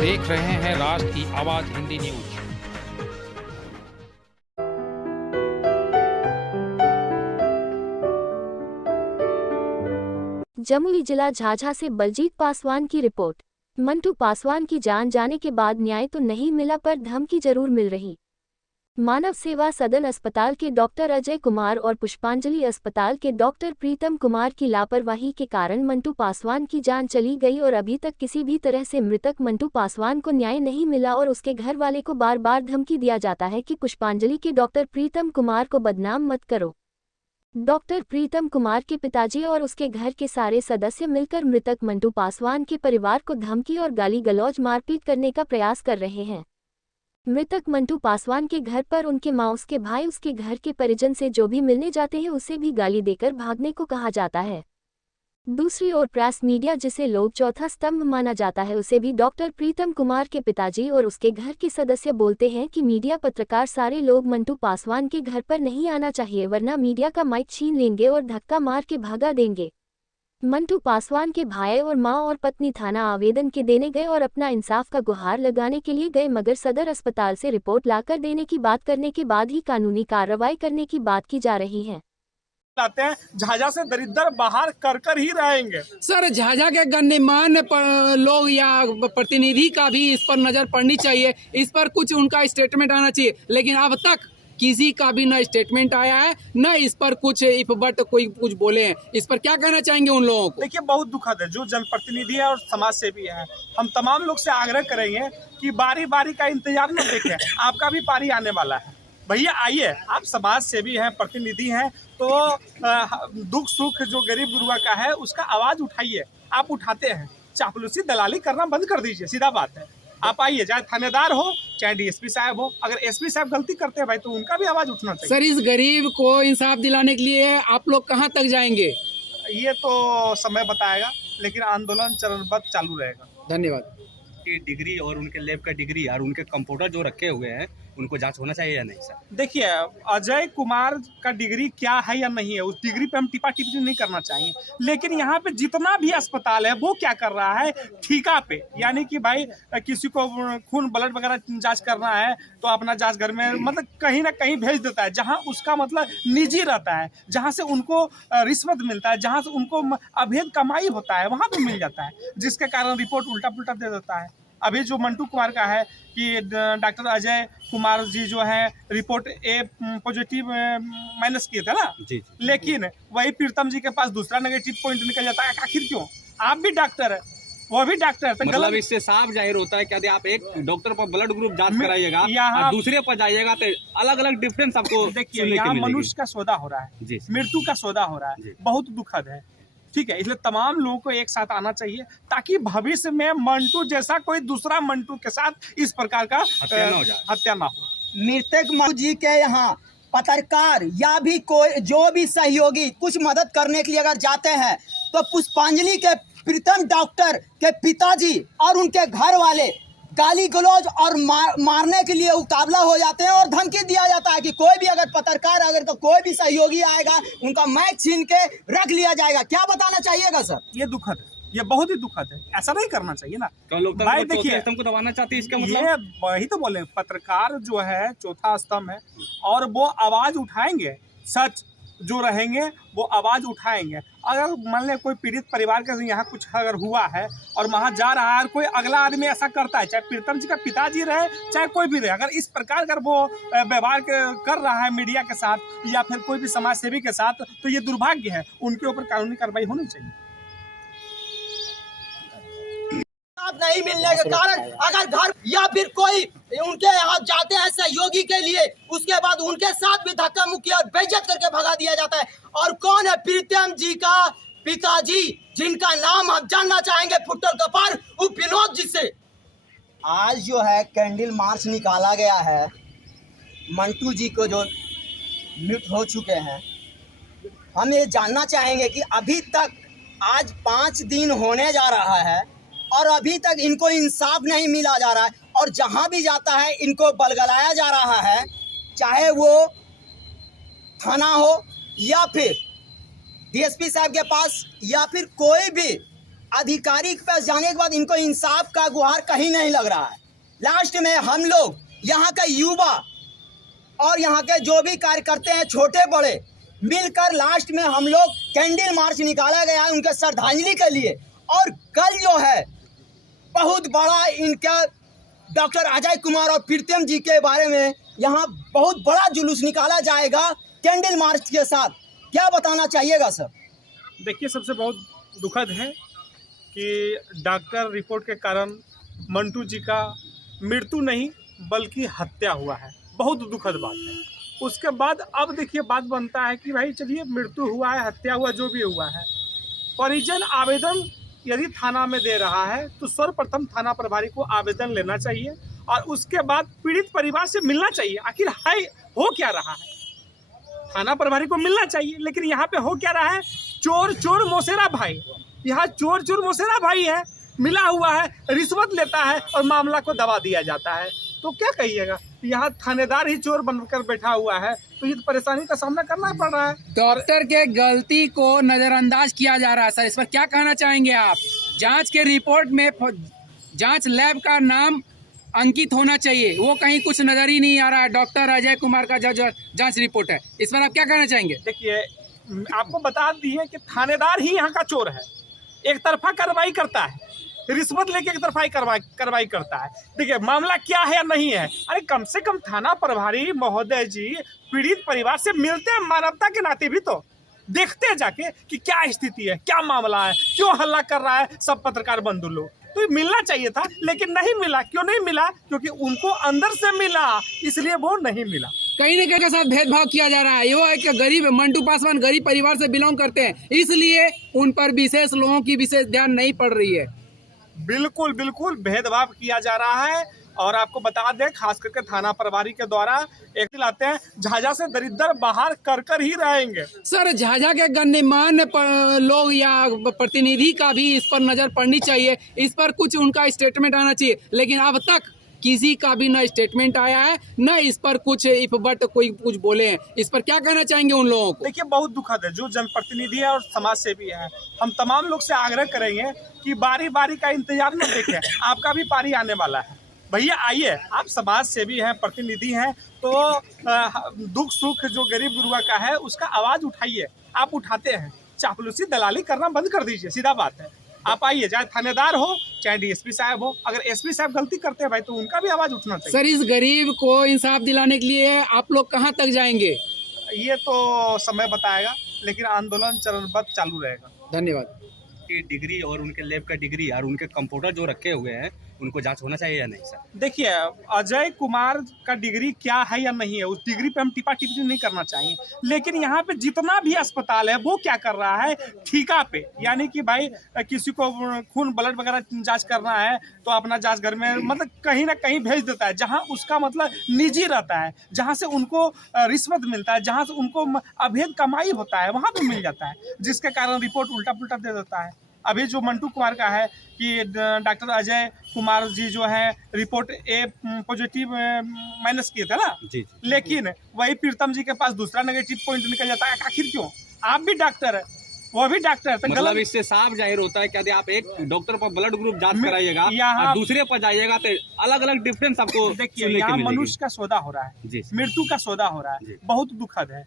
देख रहे हैं राष्ट्र की आवाज हिंदी न्यूज। जमुई जिला झाझा से बलजीत पासवान की रिपोर्ट। मंटू पासवान की जान जाने के बाद न्याय तो नहीं मिला पर धमकी जरूर मिल रही। मानव सेवा सदन अस्पताल के डॉक्टर अजय कुमार और पुष्पांजलि अस्पताल के डॉक्टर प्रीतम कुमार की लापरवाही के कारण मंटू पासवान की जान चली गई और अभी तक किसी भी तरह से मृतक मंटू पासवान को न्याय नहीं मिला और उसके घर वाले को बार बार धमकी दिया जाता है कि पुष्पांजलि के डॉक्टर प्रीतम कुमार को बदनाम मत करो। डॉक्टर प्रीतम कुमार के पिताजी और उसके घर के सारे सदस्य मिलकर मृतक मंटू पासवान के परिवार को धमकी और गाली गलौज मारपीट करने का प्रयास कर रहे हैं। मृतक मंटू पासवान के घर पर उनके मां, उसके भाई, उसके घर के परिजन से जो भी मिलने जाते हैं उसे भी गाली देकर भागने को कहा जाता है। दूसरी ओर प्रेस मीडिया, जिसे लोग चौथा स्तंभ माना जाता है, उसे भी डॉक्टर प्रीतम कुमार के पिताजी और उसके घर के सदस्य बोलते हैं कि मीडिया, पत्रकार, सारे लोग मंटू पासवान के घर पर नहीं आना चाहिए, वरना मीडिया का माइक छीन लेंगे और धक्का मार के भगा देंगे। मंटू पासवान के भाई और मां और पत्नी थाना आवेदन के देने गए और अपना इंसाफ का गुहार लगाने के लिए गए, मगर सदर अस्पताल से रिपोर्ट लाकर देने की बात करने के बाद ही कानूनी कार्रवाई करने की बात की जा रही है। आते हैं झाझा से दरिद्र बाहर कर ही रहेंगे। सर, झाझा के गणमान्य लोग या प्रतिनिधि का भी इस पर नजर पड़नी चाहिए, इस पर कुछ उनका स्टेटमेंट आना चाहिए, लेकिन अब तक किसी का भी न स्टेटमेंट आया है, न इस पर कुछ इफ बट कोई कुछ बोले हैं। इस पर क्या कहना चाहेंगे उन लोगों को? देखिए, बहुत दुखद है। जो जनप्रतिनिधि है और समाज सेवी है, हम तमाम लोग से आग्रह करेंगे कि बारी बारी का इंतजार न देखें, आपका भी पारी आने वाला है। भैया आइए, आप समाज सेवी हैं, प्रतिनिधि हैं, तो दुख सुख जो गरीब गुरुआ का है उसका आवाज उठाइए। आप उठाते हैं, चापलूसी दलाली करना बंद कर दीजिए, सीधा बात है। आप आइए, चाहे थानेदार हो चाहे डीएसपी साहब हो, अगर एसपी साहब गलती करते हैं भाई तो उनका भी आवाज उठना चाहिए। सर, इस गरीब को इंसाफ दिलाने के लिए आप लोग कहां तक जाएंगे? ये तो समय बताएगा, लेकिन आंदोलन चरणबद्ध चालू रहेगा। धन्यवाद। की डिग्री और उनके लैब का डिग्री और उनके कंप्यूटर जो रखे हुए हैं उनको जांच होना चाहिए या नहीं? सर देखिए, अजय कुमार का डिग्री क्या है या नहीं है, उस डिग्री पे हम टिपा टिप्पणी नहीं करना चाहिए, लेकिन यहाँ पे जितना भी अस्पताल है वो क्या कर रहा है, ठेका पे, यानी कि भाई किसी को खून ब्लड वगैरह जांच करना है तो अपना जांच घर में मतलब कहीं ना कहीं भेज देता है, जहाँ उसका मतलब निजी रहता है, जहाँ से उनको रिश्वत मिलता है, जहाँ से उनको अवैध कमाई होता है, वहाँ पे मिल जाता है, जिसके कारण रिपोर्ट उल्टा पुल्टा दे देता है। अभी जो मंटू कुमार का है कि डॉक्टर अजय कुमार जी जो है रिपोर्ट ए पॉजिटिव माइनस किए थे ना जी। लेकिन वही प्रीतम जी के पास दूसरा नेगेटिव पॉइंट निकल जाता है। आखिर क्यों? आप भी डॉक्टर है, वो भी डॉक्टर है, तो मतलब इससे साफ जाहिर होता है कि यदि आप एक डॉक्टर पर ब्लड ग्रुप जांच कराइएगा और दूसरे पर जाइएगा तो अलग अलग डिफरेंस आपको देखिए, यहाँ मनुष्य का सौदा हो रहा है, मृत्यु का सौदा हो रहा है, बहुत दुखद है। ठीक है, इसलिए तमाम लोगों को एक साथ आना चाहिए ताकि भविष्य में मंटू जैसा कोई दूसरा मंटू के साथ इस प्रकार का हत्या ना हो। मृतक मंटू जी के यहाँ पत्रकार या भी कोई जो भी सहयोगी कुछ मदद करने के लिए अगर जाते हैं तो पुष्पांजलि के प्रीतम डॉक्टर के पिताजी और उनके घर वाले गाली गलौज और मारने के लिए उतावला हो जाते हैं और धमकी दिया जाता है कि कोई भी अगर पत्रकार अगर तो कोई भी सहयोगी आएगा उनका माइक छीन के रख लिया जाएगा। क्या बताना चाहिएगा सर? ये दुखद है, ये बहुत ही दुखद है, ऐसा नहीं करना चाहिए ना। भाई देखिए, तुमको दबाना चाहते हैं, इसका मतलब ये वही तो बोले, पत्रकार जो है चौथा स्तंभ है और वो आवाज उठाएंगे, सच जो रहेंगे वो आवाज उठाएंगे। अगर मान लें कोई पीड़ित परिवार के यहाँ कुछ अगर हुआ है और वहाँ जा रहा है और कोई अगला आदमी ऐसा करता है, चाहे प्रीतम जी का पिताजी रहे चाहे कोई भी रहे, अगर इस प्रकार अगर वो व्यवहार कर रहा है मीडिया के साथ या फिर कोई भी समाज सेवी के साथ, तो ये दुर्भाग्य है, उनके ऊपर कानूनी कार्रवाई होनी चाहिए। नहीं मिलने के कारण अगर घर या फिर कोई उनके यहाँ जाते हैं सहयोगी के लिए, उसके बाद उनके साथ भी धक्का मुक्की और बेइज्जत करके भगा दिया जाता है। और कौन है प्रीतम जी का पिताजी, जिनका नाम हम जानना चाहेंगे फुटबॉल कपार विनोद जी से। आज जो है कैंडल मार्च निकाला गया है, मंटू जी को जो मृत हो चुके हैं, हम ये जानना चाहेंगे कि अभी तक आज 5 दिन होने जा रहा है और अभी तक इनको इंसाफ नहीं मिला जा रहा है और जहां भी जाता है इनको बलगलाया जा रहा है, चाहे वो थाना हो या फिर डीएसपी साहब के पास या फिर कोई भी अधिकारी के पास जाने के बाद इनको इंसाफ का गुहार कहीं नहीं लग रहा है। लास्ट में हम लोग यहाँ के युवा और यहाँ के जो भी कार्यकर्ता हैं छोटे बड़े मिलकर लास्ट में हम लोग कैंडल मार्च निकाला गया है उनके श्रद्धांजलि के लिए। और कल जो है बहुत बड़ा इनका डॉक्टर अजय कुमार और प्रीतम जी के बारे में यहाँ बहुत बड़ा जुलूस निकाला जाएगा कैंडल मार्च के साथ। क्या बताना चाहिएगा सर? देखिए, सबसे बहुत दुखद है कि डॉक्टर रिपोर्ट के कारण मंटू जी का मृत्यु नहीं बल्कि हत्या हुआ है। बहुत दुखद बात है। उसके बाद अब देखिए बात बनता है कि भाई चलिए मृत्यु हुआ है, हत्या हुआ, जो भी हुआ है, परिजन आवेदन यदि थाना में दे रहा है तो सर्वप्रथम थाना प्रभारी को आवेदन लेना चाहिए और उसके बाद पीड़ित परिवार से मिलना चाहिए। आखिर है हो क्या रहा है, थाना प्रभारी को मिलना चाहिए। लेकिन यहाँ पे हो क्या रहा है, चोर चोर मौसेरा भाई, यहाँ चोर चोर मौसेरा भाई है, मिला हुआ है, रिश्वत लेता है और मामला को दबा दिया जाता है। तो क्या कहिएगा, यहाँ थानेदार ही चोर बनकर बैठा हुआ है, तो ये परेशानी का सामना करना पड़ रहा है। डॉक्टर के गलती को नजरअंदाज किया जा रहा है सर, इस पर क्या कहना चाहेंगे आप? जांच के रिपोर्ट में जांच लैब का नाम अंकित होना चाहिए, वो कहीं कुछ नजर ही नहीं आ रहा है। डॉक्टर अजय कुमार का जो जांच रिपोर्ट है, इस पर आप क्या कहना चाहेंगे? देखिए, आपको बता दिए कि थानेदार ही यहाँ का चोर है, एक तरफा कार्रवाई करता है, रिश्वत लेके एक तरफा कार्रवाई करता है। देखिए मामला क्या है या नहीं है, अरे कम से कम थाना प्रभारी महोदय जी पीड़ित परिवार से मिलते हैं, मानवता के नाते भी तो देखते जाके कि क्या स्थिति है, क्या मामला है, क्यों हल्ला कर रहा है सब पत्रकार बंधु लोग। तो मिलना चाहिए था लेकिन नहीं मिला। क्यों नहीं मिला? क्योंकि उनको अंदर से मिला, इसलिए वो नहीं मिला। कहीं न कहीं के साथ भेदभाव किया जा रहा है। वो है कि गरीब मंटू पासवान गरीब परिवार से बिलोंग करते हैं, इसलिए उन पर विशेष लोगों की विशेष ध्यान नहीं पड़ रही है। बिल्कुल बिल्कुल भेदभाव किया जा रहा है। और आपको बता दें, खास करके थाना प्रभारी के द्वारा एक दिलाते हैं, झाझा से दरिद्र बाहर कर ही रहेंगे। सर, झाझा के गणमान्य लोग या प्रतिनिधि का भी इस पर नजर पड़नी चाहिए, इस पर कुछ उनका स्टेटमेंट आना चाहिए। लेकिन अब तक किसी का भी न स्टेटमेंट आया है, न इस पर कुछ इफ बट कोई कुछ बोले हैं। इस पर क्या कहना चाहेंगे उन लोगों को? देखिए, बहुत दुखद है। जो जनप्रतिनिधि है और समाज सेवी है, हम तमाम लोग से आग्रह करेंगे कि बारी बारी का इंतजार न देखें, आपका भी पारी आने वाला है। भैया आइए, आप समाज सेवी हैं, प्रतिनिधि हैं, तो दुख सुख जो गरीब गुरुआ का है उसका आवाज उठाइए। आप उठाते हैं, चापलूसी दलाली करना बंद कर दीजिए, सीधा बात है। आप आइए, चाहे थानेदार हो चाहे डीएसपी साहब हो, अगर एसपी साहब गलती करते हैं भाई तो उनका भी आवाज उठना चाहिए। सर, इस गरीब को इंसाफ दिलाने के लिए आप लोग कहाँ तक जाएंगे? ये तो समय बताएगा, लेकिन आंदोलन चरणबद्ध चालू रहेगा। धन्यवाद। की डिग्री और उनके लैब का डिग्री और उनके कंप्यूटर जो रखे हुए हैं उनको जांच होना चाहिए या नहीं सर? देखिए, अजय कुमार का डिग्री क्या है या नहीं है, उस डिग्री पे हम टिपा टिप्पणी नहीं करना चाहिए। लेकिन यहाँ पे जितना भी अस्पताल है वो क्या कर रहा है, ठेका पे, यानी कि भाई किसी को खून ब्लड वगैरह जांच करना है तो अपना जांच घर में मतलब कहीं ना कहीं भेज देता है, जहाँ उसका मतलब निजी रहता है, जहाँ से उनको रिश्वत मिलता है, जहाँ से उनको अवैध कमाई होता है, वहाँ पे मिल जाता है, जिसके कारण रिपोर्ट उल्टा पुल्टा दे देता है। अभी जो मंटू कुमार का है कि डॉक्टर अजय कुमार जी जो है रिपोर्ट ए पॉजिटिव माइनस किए थे ना जी। लेकिन वही प्रीतम जी के पास दूसरा नेगेटिव पॉइंट निकल जाता है। आखिर क्यों? आप भी डॉक्टर है, वो भी डॉक्टर है, तो मतलब इससे साफ जाहिर होता है कि यदि आप एक डॉक्टर पर ब्लड ग्रुप जांच कराइएगा यहाँ और दूसरे पर जाइएगा तो अलग अलग डिफरेंस आपको देखिए, यहाँ मनुष्य का सौदा हो रहा है, मृत्यु का सौदा हो रहा है, बहुत दुखद है।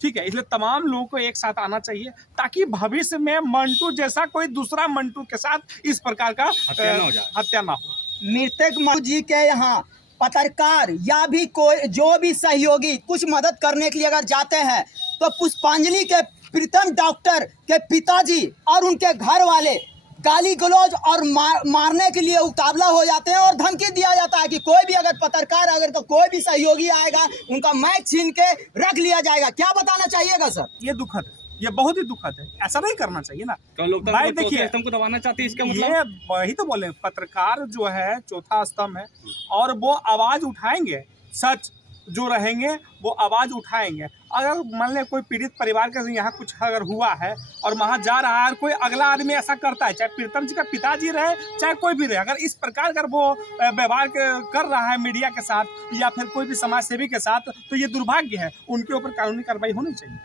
ठीक है, इसलिए तमाम लोगों को एक साथ आना चाहिए ताकि भविष्य में मंटू जैसा कोई दूसरा मंटू के साथ इस प्रकार का हत्या ना हो। मृतक मंटू जी के यहाँ पत्रकार या भी कोई जो भी सहयोगी कुछ मदद करने के लिए अगर जाते हैं तो पुष्पांजलि के प्रीतम डॉक्टर के पिताजी और उनके घर वाले गाली गलौज और मारने के लिए उतावला हो जाते हैं और धमकी दिया जाता है कि कोई भी अगर पत्रकार अगर तो कोई भी सहयोगी आएगा उनका माइक छीन के रख लिया जाएगा। क्या बताना चाहिएगा सर? ये दुखद है, ये बहुत ही दुखद है, ऐसा नहीं करना चाहिए ना भाई। देखिए, तुमको दबाना चाहते हैं, इसका मतलब ये वही तो बोले, पत्रकार जो है चौथा स्तंभ है और वो आवाज उठाएंगे, सच जो रहेंगे वो आवाज उठाएंगे। अगर मान लें कोई पीड़ित परिवार के यहाँ कुछ अगर हुआ है और वहाँ जा रहा है और कोई अगला आदमी ऐसा करता है, चाहे प्रीतम जी का पिताजी रहे चाहे कोई भी रहे, अगर इस प्रकार अगर वो व्यवहार कर रहा है मीडिया के साथ या फिर कोई भी समाज सेवी के साथ, तो ये दुर्भाग्य है। उनके ऊपर कानूनी कार्रवाई होनी चाहिए।